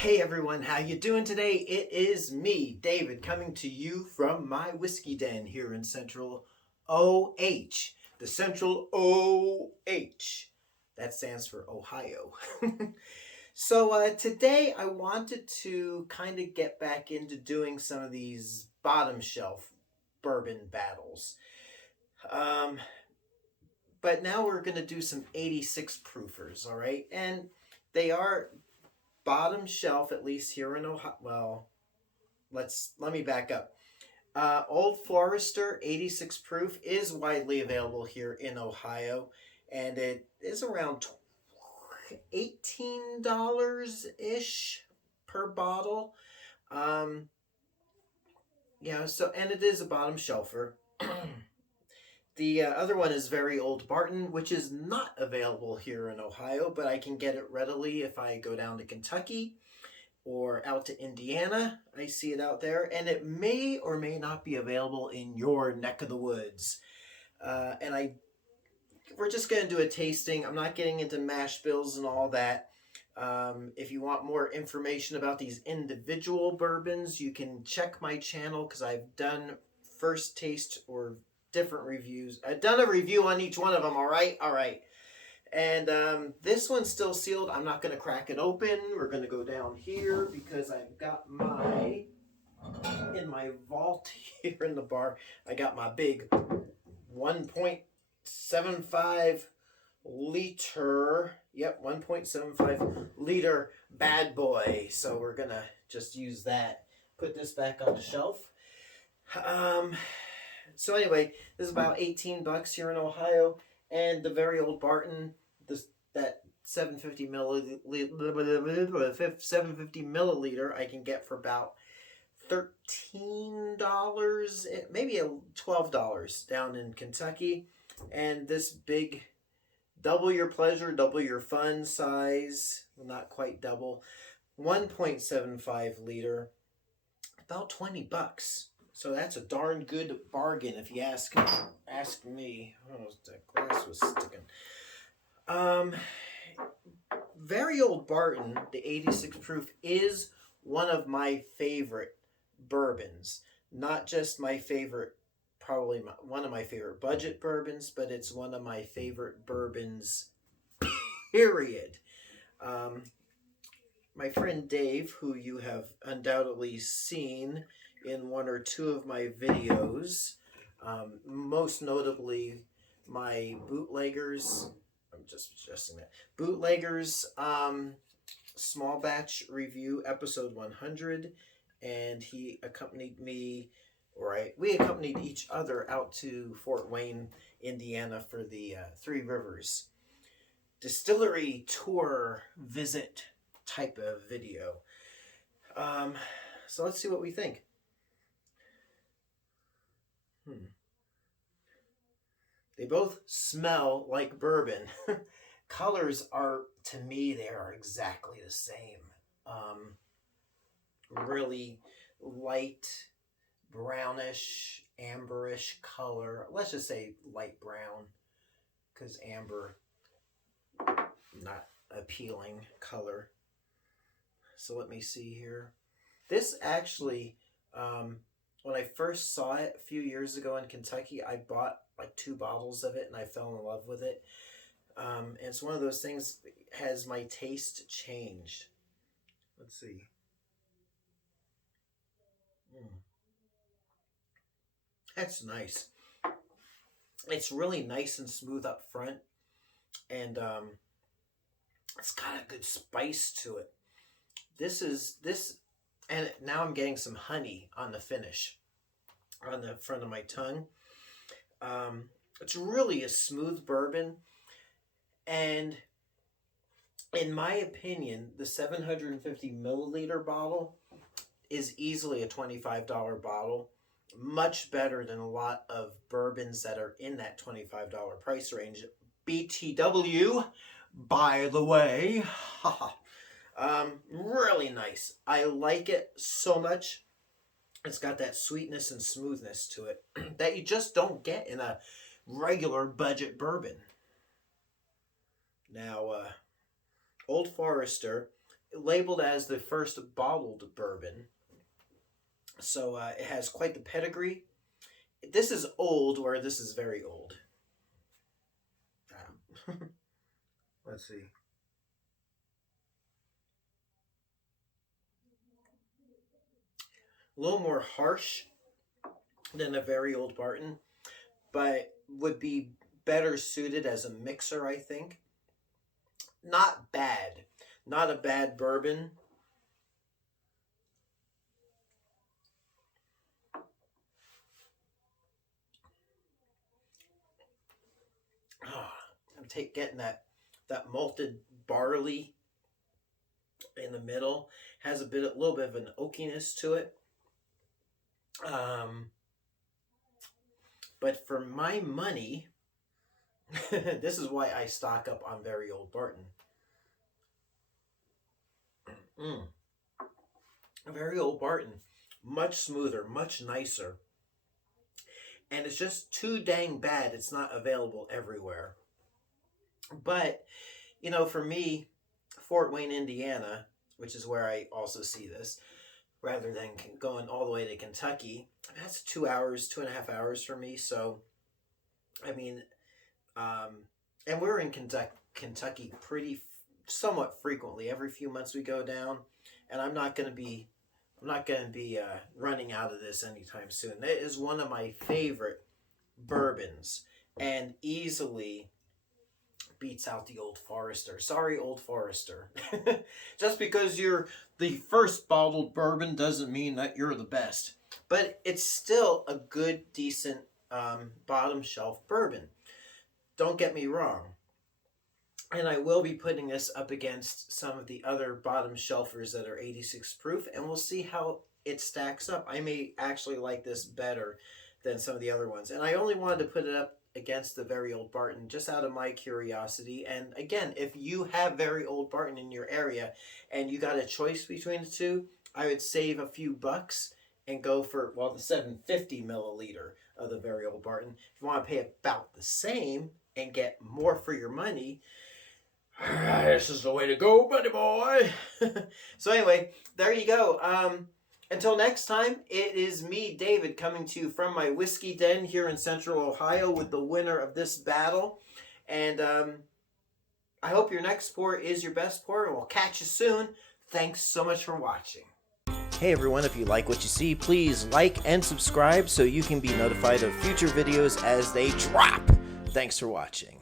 Hey everyone, how you doing today? It is me, David, coming to you from my whiskey den here in Central OH. The Central OH. That stands for Ohio. So today I wanted to kind of get back into doing some of these bottom shelf bourbon battles. Um, but now we're going to do some 86 proofers, all right? And they are bottom shelf, at least here in Ohio. Well, let me back up. Old Forester 86 proof is widely available here in Ohio, and it is around $18 ish per bottle. Um, and it is a bottom shelfer. The other one is Very Old Barton, which is not available here in Ohio, but I can get it readily if I go down to Kentucky or out to Indiana. I see it out there, and it may or may not be available in your neck of the woods. We're just going to do a tasting. I'm not getting into mash bills and all that. If you want more information about these individual bourbons, you can check my channel because I've done first taste or different reviews. I've done a review on each one of them, all right? All right. And this one's still sealed. I'm not going to crack it open. We're going to go down here because I've got in my vault here in the bar, I got my big 1.75 liter, 1.75 liter bad boy. So we're going to just use that. Put this back on the shelf. So anyway, this is about $18 here in Ohio, and the Very Old Barton, that 750 milliliter, I can get for about $13, maybe $12 down in Kentucky, and this big double your pleasure, double your fun size, well, not quite double, 1.75 liter, about $20. So that's a darn good bargain if you ask me. Oh, the glass was sticking. Very Old Barton, the 86 proof, is one of my favorite bourbons. Not just my favorite, probably one of my favorite budget bourbons, but it's one of my favorite bourbons, period. My friend Dave, who you have undoubtedly seen in one or two of my videos, most notably my bootleggers, I'm just adjusting that, bootleggers small batch review episode 100, and he accompanied me, we accompanied each other out to Fort Wayne, Indiana for the Three Rivers Distillery tour visit type of video. So let's see what we think. They both smell like bourbon. Colors are, to me, they are exactly the same. Really light, brownish, amberish color. Let's just say light brown, because amber, not appealing color. So let me see here. This actually, when I first saw it a few years ago in Kentucky, I bought like 2 bottles of it and I fell in love with it. And it's one of those things, has my taste changed? Let's see. That's nice. It's really nice and smooth up front, and it's got a good spice to it. And now I'm getting some honey on the finish, on the front of my tongue. It's really a smooth bourbon, and in my opinion, the 750 milliliter bottle is easily a $25 bottle. Much better than a lot of bourbons that are in that $25 price range. BTW, by the way. Really nice. I like it so much. It's got that sweetness and smoothness to it that you just don't get in a regular budget bourbon. Now, Old Forester labeled as the first bottled bourbon. So it has quite the pedigree. This is old, or this is very old. Let's see. A little more harsh than a very old Barton, but would be better suited as a mixer, I think. Not bad. Not a bad bourbon. I'm getting that malted barley in the middle. Has a little bit of an oakiness to it. But for my money, this is why I stock up on very old Barton. A very old Barton, much smoother, much nicer. And it's just too dang bad it's not available everywhere. But, for me, Fort Wayne, Indiana, which is where I also see this, rather than going all the way to Kentucky, that's 2 hours, 2.5 hours for me. So, I mean, and we're in Kentucky somewhat frequently. Every few months we go down, and I'm not going to be running out of this anytime soon. It is one of my favorite bourbons, and easily beats out the Old Forester. Sorry, Old Forester. Just because you're the first bottled bourbon doesn't mean that you're the best. But it's still a good, decent bottom shelf bourbon. Don't get me wrong. And I will be putting this up against some of the other bottom shelfers that are 86 proof, and we'll see how it stacks up. I may actually like this better than some of the other ones. And I only wanted to put it up against the very old Barton just out of my curiosity. And again, if you have very old Barton in your area and you got a choice between the two, I would save a few bucks and go for, the 750 milliliter of the very old Barton. If you want to pay about the same and get more for your money, this is the way to go, buddy boy. So anyway, there you go. Until next time, it is me, David, coming to you from my whiskey den here in Central Ohio with the winner of this battle. And I hope your next pour is your best pour, and we'll catch you soon. Thanks so much for watching. Hey everyone, if you like what you see, please like and subscribe so you can be notified of future videos as they drop. Thanks for watching.